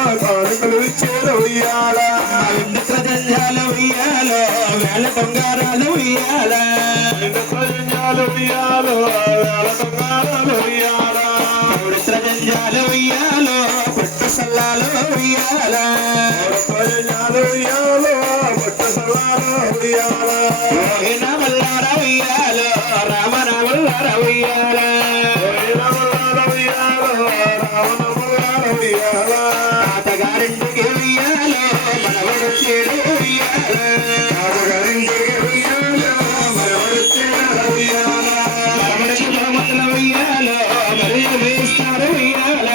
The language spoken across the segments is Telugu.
కానుకలు ఇచ్చేరు ఉయ్యాల జంజాలు ఉయ్యాలో వేల బంగారాలు ఉయ్యాల జంజాలు ఉయ్యాలో వేల బంగారాలు ఉయ్యాల జంజాలు ఉయ్యాలో పట్టు సల్లాలు ఉయ్యాల జంజాలు ఉయ్యాలో పట్టు సల్లాలు ఉయ్యాల మల్లార ఉయ్యాలో రామన మల్లార ఉయ్యాల తాతగారింటికి ఉయ్యాలో మనవడు చేడు ఉయ్యాల తాతగారింటికి ఉయ్యాలో మనవడు చేడు ఉయ్యాల మనవడికి బహుమతుల ఉయ్యాలో మరియు వేస్తారు ఉయ్యాల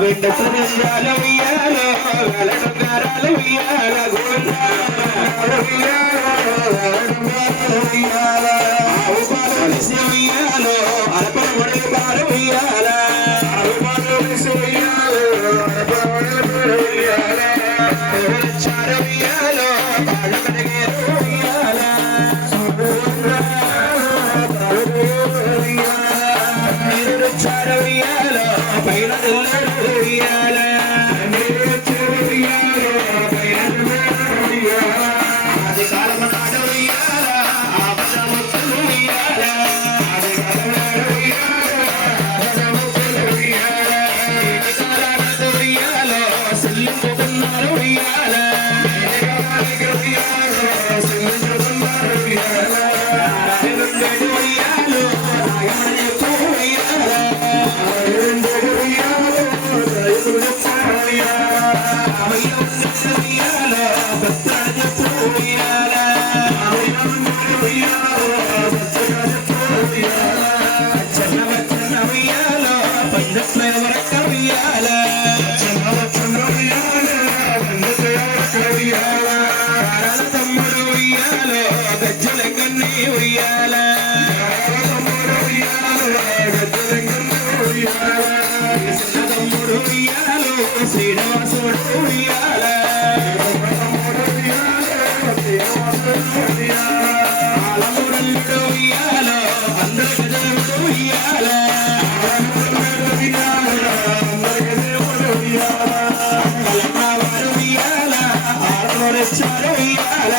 వెంట జంజాల ఉయ్యాలో వేల బంగారాలు ఉయ్యాల ఉయ్యాలో అరపడ మొడలు పారు ఉయ్యాల చార ఉయ్యాలో పాడు కడిగేరు ఉయ్యాల చార ఉయ్యాలో పైన ఉయ్యాల అది కాలమ నాడ ఉయ్యాల తమ్ముడు ఉయ్యాలో గజ్జల కన్నీ ఉయ్యాల తమ్ముడు ఉయ్యాలో శ్రీనివాసుడు ఉయ్యాల ఆలమూరల్లుడు ఉయ్యాలో అందరి గజలుడు ఉయ్యాల కలమావారు ఉయ్యాల ఆడవరొచ్చారు ఉయ్యాల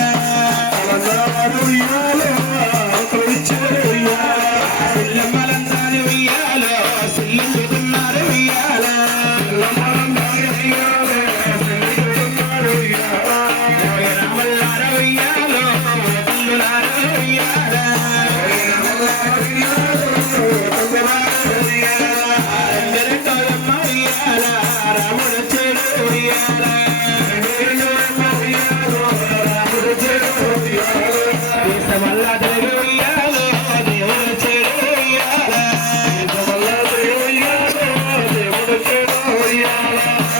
సుల్లమ్మలందాని ఉయ్యాలో సుల్లించుకున్నారు ఉయ్యాల రామల్లార ఉయ్యాలో తల్లులార ఉయ్యాల ఆరంగరటోలమ్మ ఉయ్యాల రాముడు చెడు ఉయ్యాల దేశమల్లాదరి ఉయ్యాలో దేవుడు చెడు ఉయ్యాల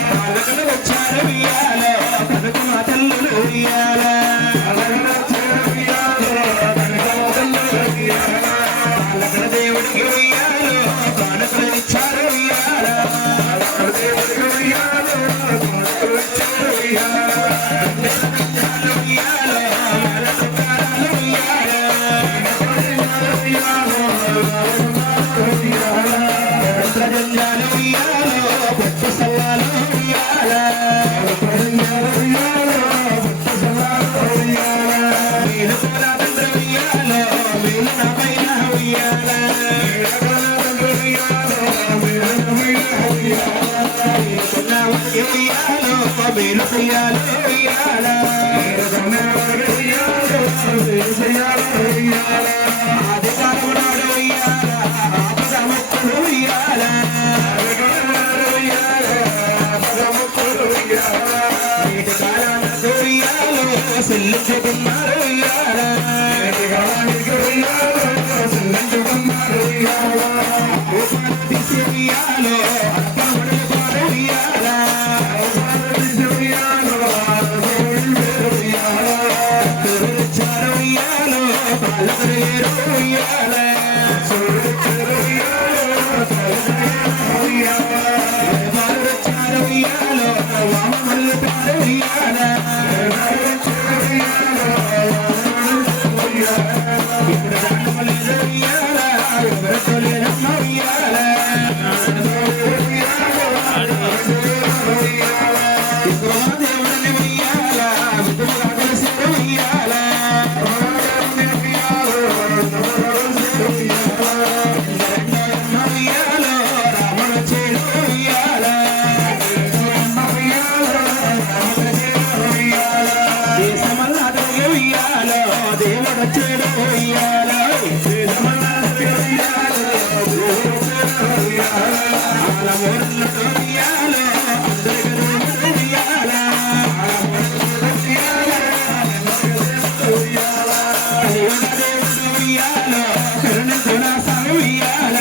పాలకులు వచ్చారు ఉయ్యాలో కనుక మా తల్లులు ఉయ్యాల పాలకుల దేవుడికి ఉయ్యాలో కానుకలు ఇచ్చారు ఉయ్యాల జంజాలు ఉయ్యాలో పట్టు సల్లాలు ఉయ్యాల వీలు కోలాదండ్ర ఉయ్యాలో వీలు నా పైన ఉయ్యాల ఉయ్యాలో వీలు ఉయ్యాలో ఉయ్యాల ఆదికాలం నాడు ఉయ్యాల ఆపదముక్కులు ఉయ్యాల నీటి కాలానికి ఉయ్యాలో చెల్లించుకున్నారు ఉయ్యాల తీసి ఉయ్యాలో అప్పమడులు పారు ఉయ్యాల చారు ఉయ్యాలో పాలకులు దేవుడొచ్చాడు ఉయ్యాల ఆలమూరులతో ఉయ్యాల అందరికీ దేవుడు ఉయ్యాల కలియుగ దేవుడు ఉయ్యాల కరుణించున స్వామి ఉయ్యాల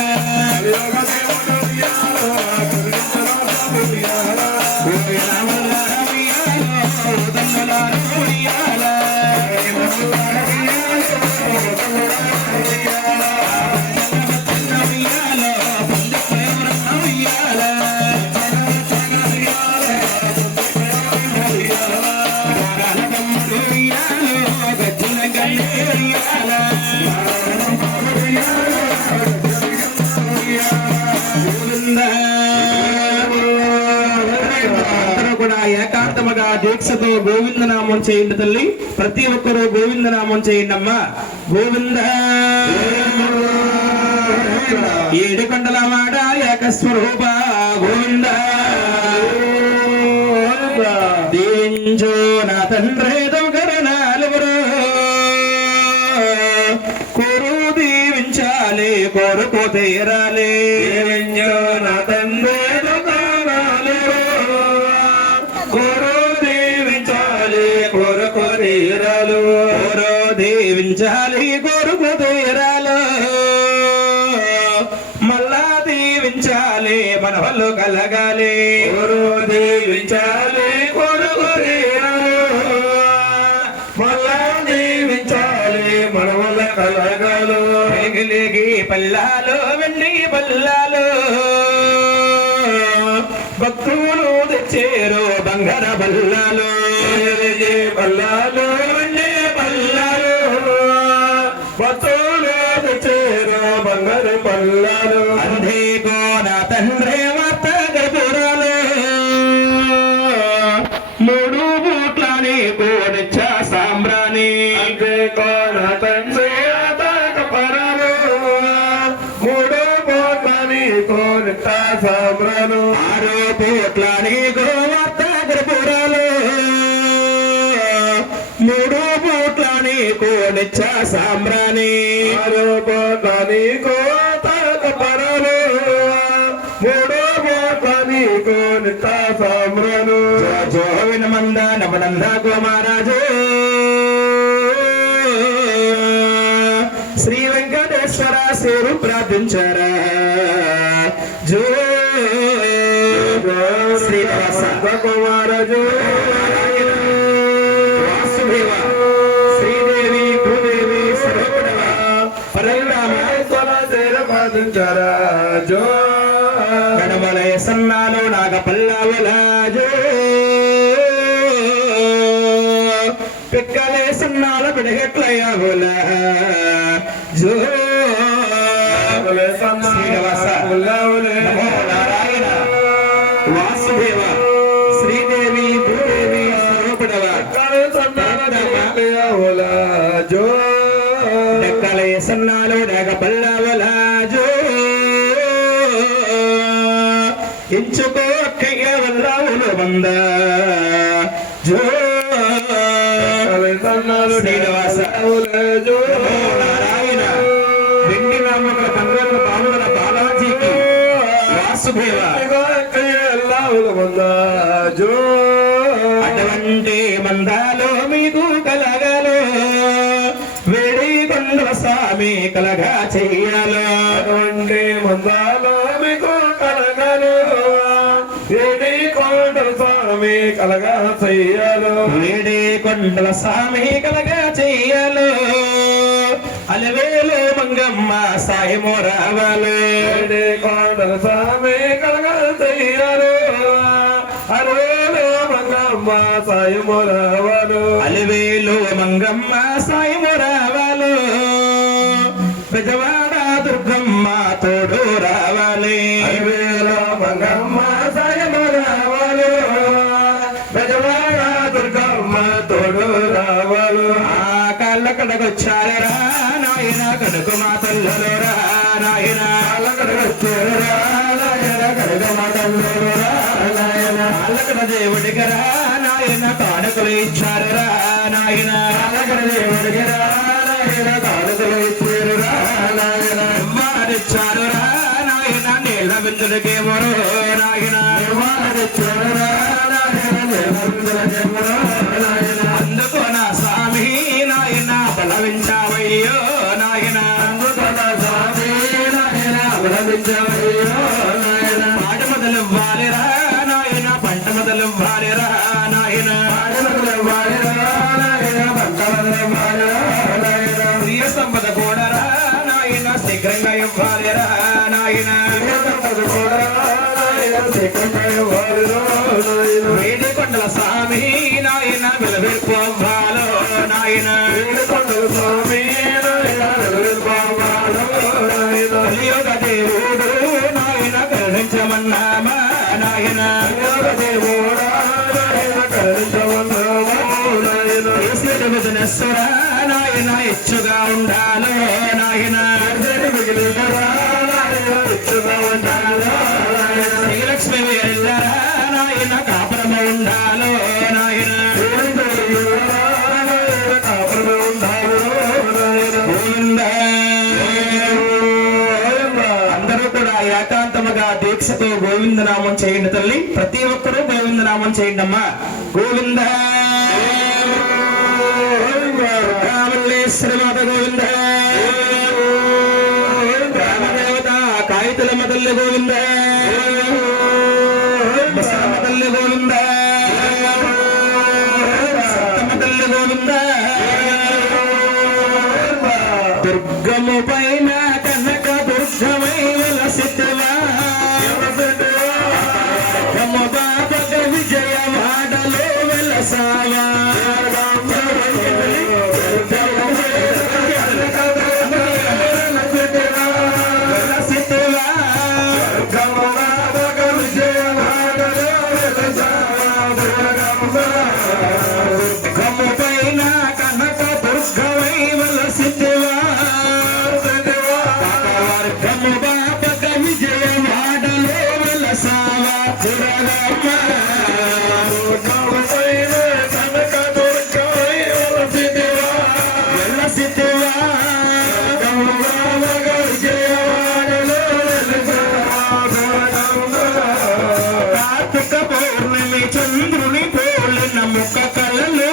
ఏకాంతముగా దీక్షతో గోవిందనామం చేయండి తల్లి. ప్రతి ఒక్కరూ గోవిందనామం చేయండి అమ్మా. గోవింద ఏడుకొండల వాడ ఏకస్వరూప గోవింద దీవించో నా తండ్రి కరణాలెవరు కోరు దీవించాలి కోరుకో తీరాలి దీవించో నా తండ్రి దీవించాలి కొరకు తీరాలు మళ్ళా దీవించాలి మన వాళ్ళు కలగాలి దీవించాలి కొరకు తీరాలు మళ్ళా దీవించాలి మన వల్ల కలగాలు ఎగిలిగి పల్లాలు వెండి పల్లాలు భక్తులు తెచ్చారు బంగార బల్లాలు పల్లాలు వెండి పల్లాలు భక్తులు తెచ్చారు బంగారు పల్లాలు అందే కోన తండ్రి వార్త గర్భురాలు మూడు బూట్లని కోడిచ్చ సాంబ్రాణి అందే కోన తండ్రి పరాలు మూడు బూట్లని కోడిచ్చ సాంబ్రాలు ఆరు బూట్లని గోవార్త గర్భురాలు మూడు బూట్లని కోడిచ్చ సాంబ్రాణి ఆరు బూట్లని కోతక పరాలు మూడు బూట్లని కోడిచ్చ సాంబ్రాలు జో వినమంద నమనంద కుమారాజు శ్రీ వెంకటేశ్వర సేరు ప్రార్థించారా జో శ్రీనివాస కుమారాజు వాసుదేవ శ్రీదేవి భూదేవి సర్వపడవ పరశురామేశ్వర సేరు ప్రార్థించారా జో గణమలయ సన్నాలు నాగపల్లవలాజో పిక్కలే సన్నాల పిడగట్లయ్యల జో శ్రీనివాస నారాయణ వాసుదేవ శ్రీదేవి భూదేవి సర్వపడవ జో డక్కలే సన్నాలు నాగపల్లవలాజో ఎంచుకో అక్కయ్య వల్లావులు వంద జో శ్రీనివాస నారాయణ వెండి నామకుల పండుగ బాలుల బాలాజీకి వాసుదేవ అటువంటి మందాలో మీకు కలగాలో వేడి కొండల స్వామి కలగా చెయ్యాలో అటువంటి మందాలో మీకు కలగాలో వేడి కొండల స్వామి కలగా చెయ్యాలో వేడి కొండల స్వామి కలగా చెయ్యాలో అలవేలు మంగమ్మ సాయము రావాలి వేడి కొండల స్వామి కలగా చెయ్యాలో అలవేలు మంగమ్మ సాయము రావాలు అలవేలు మంగమ్మ సాయము రావాలు బెజవాడ దుర్గమ్మ తోడు రావాలి అలవేలు మంగమ్మ సాయము రావాలు బెజవాడ దుర్గమ్మ తోడు రావాలు ఆ కాళ్ళ కడగొచ్చారా నాయన కడుకు మా తల్లులు రా నాయన కాళ్ళ కడగొచ్చారా నాయన కడుకు మా తల్లులు రా నాయన కాళ్ళకడ దేవుడికి రా నాయన కానుకలు ఇచ్చారు రా నాయన కాళ్ళకడ దేవుడికి రా నాయన కానుకలు ఇచ్చారురా నాయన వారిచ్చారురా నాయన నీళ్ళ బిందులకేమోరో నాయన వారిచ్చారురా నాయన నిలబెట్టులకేమోరో నాయన అందుకో నా స్వామి నాయన బలవించావయ్యో నాయన అందుకన్న స్వామి నాయన అభినందించావయ్యో నాయన పాట మొదలివ్వాలిరా నాయన పంట మొదలివ్వాలిరా నాయన ప్రియ సంపద కూడరా నాయన శీఘ్రంగా ఇవ్వాలిరా నాయన వేడి కొండల స్వామి నాయన విలవిల్పు అవ్వాలో నాయన కలియుగ దేవుడు నాయన కరుణించమన్నామా నాయన బిజినెస్సురా నాయన ఇచ్చుగా ఉండాలో నాయన శ్రీలక్ష్మి వెళ్ళరా నాయన కాపురమ ఉండాలో నాయన గోవిందా. అందరూ కూడా ఏకాంతముగా దీక్షతో గోవిందనామం చేయండి తల్లి. ప్రతి ఒక్కరూ గోవిందనామం చేయండి అమ్మా. గోవింద శ్రీమాత గోవింద గ్రామదేవత కాయితలమ్మ తల్లి గోవింద ముసలమ్మ తల్లి గోవింద సత్తమ్మ తల్లి గోవింద దుర్గము పైన కనక దుర్గమై వెలసితివా దుర్గము బాబగ విజయవాడలో వెలసావా పైన కనక దుర్గమై వెలసితివా వర్గము బాబగ విజయవాడలో వెలసావా వెలసితివా కార్తీక పౌర్ణమి చంద్రుని పోలిన ముఖ కళలు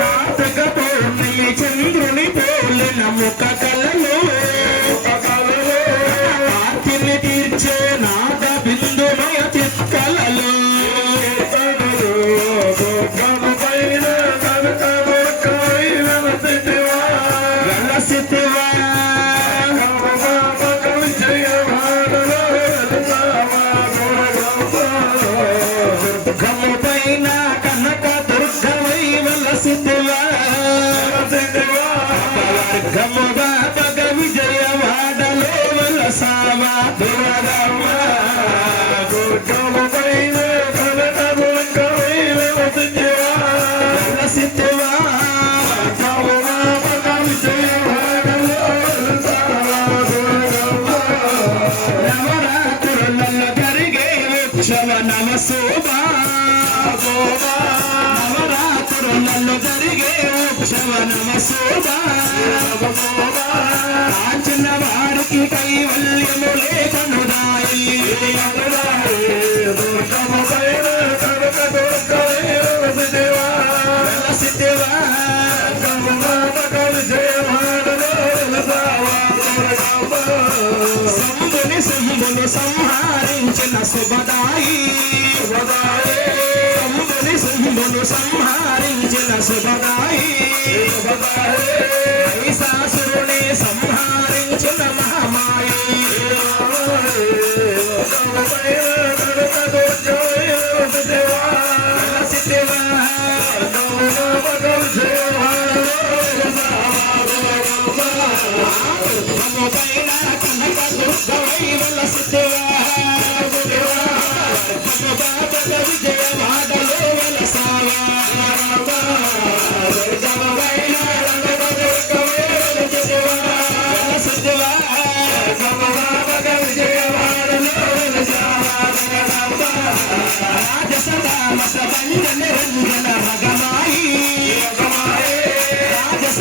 కార్తీక పౌర్ణమి చంద్రుని పోలిన ముఖ కళలు కార్తిని తీర్చే నాద బిందుమయ చిత్కలలు వెలసితివా దుర్గము పైన కనక దుర్గమై వెలసితివా వర్గము బాబగ విజయవాడలో వెలసావా వెలసితివా నవరాత్రులలో జరిగే ఉత్సవ నవశోభా నవరాత్రులలో జరిగే ఉత్సవ నవశోభా కాంచిన వారికి కైవల్యము లేకనుదాయి వెలసితివా శంభుని సంహరించిన శుభదాయి శంభుని సంహరించిన శుభదాయి మహిషాసురుని సంహరించిన మహామాయి వెలసితివా దుర్గము పైన కనక దుర్గమై వెలసితివా దుర్గము బాబగ విజయవాడలో వెలసావా దుర్గము పైన కనక దుర్గమై వెలసితివా దుర్గము బాబగ విజయవాడలో వెలసావా రాజసదామస బంధ నిరంజన భగమాయి రాజస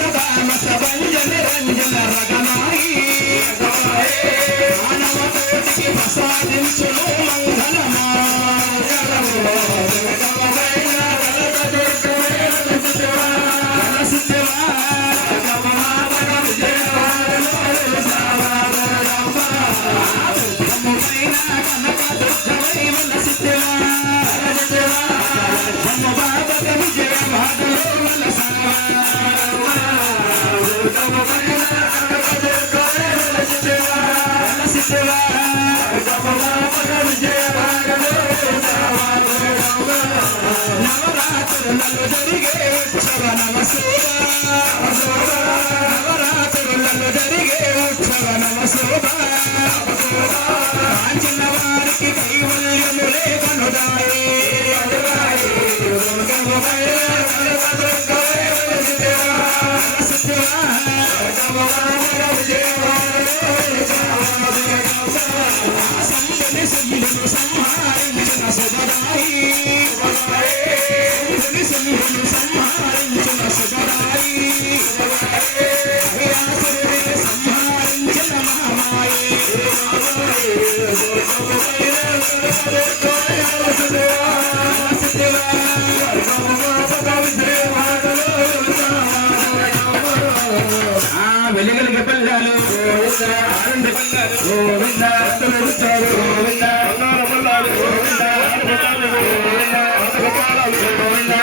నవరాత్రులలో జరిగే ఉత్సవ నమశోభ చిన్నవారికి కైవల్యములే కనుదాయి సంహరించిన సుగదాయి సంహరించిన సుగదాయి సంహరించిన మహామాయి వెలుగులకి పల్లాలు ఆనంద పల్లాలు గోవింద గోవింద గోవింద